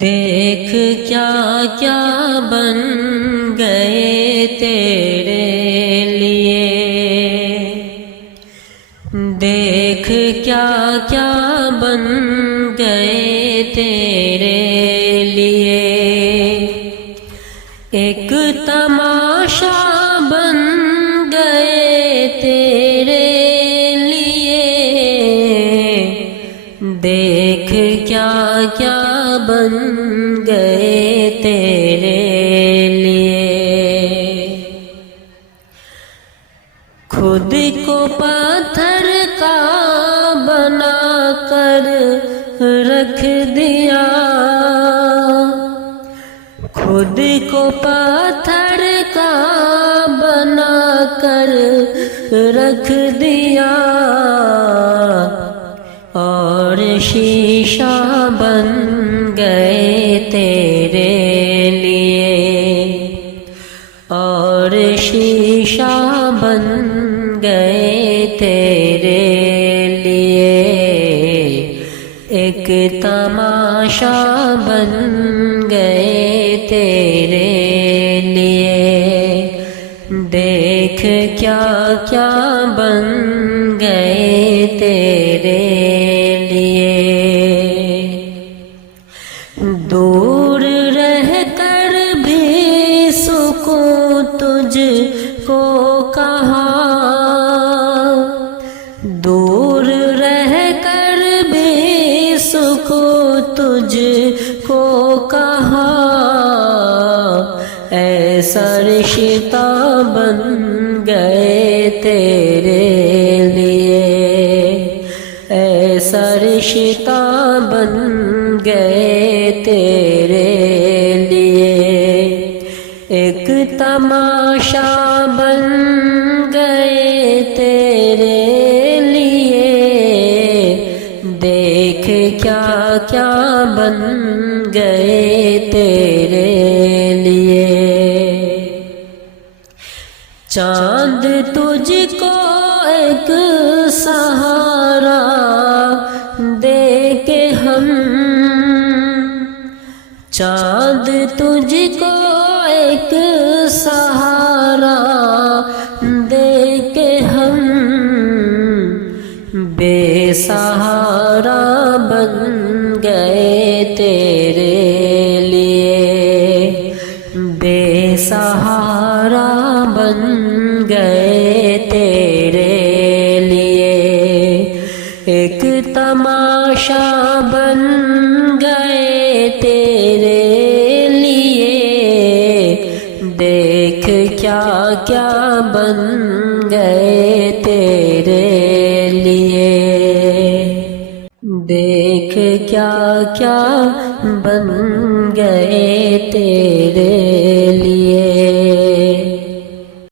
دیکھ کیا کیا بن گئے تیرے لیے، دیکھ کیا کیا بن گئے تیرے لیے، ایک تماشا بن گئے تیرے لیے، دیکھ کیا کیا بن گئے تیرے لیے، خود کو پتھر کا بنا کر رکھ دیا، خود کو پتھر کا بنا کر رکھ دیا، اور شیشہ بن گئے تیرے لیے، اور شیشہ بن گئے تیرے لیے، ایک تماشا بن گئے تیرے لیے، دیکھ کیا کیا بن گئے تیرے لیے، دور رہ کر بھی سکون تجھ کو کہا، دور رہ کر بھی سکون تجھ کو کہا، ایسا رشتہ بن گئے تیرے لیے، ایسا رشتہ بن گئے تیرے لیے، ایک تماشا بن گئے تیرے لیے، دیکھ کیا کیا بن گئے تیرے لیے، چاند تجھ کو ایک سہارا دے کے ہم، چاند تجھ کو ایک سہارا دے کے ہم، بے سہارا بن گئے تیرے لیے، بے سہارا بن گئے تیرے لیے، ایک تماشا بن گئے تیرے لیے، دیکھ کیا کیا بن گئے تیرے لیے، دیکھ کیا کیا بن گئے تیرے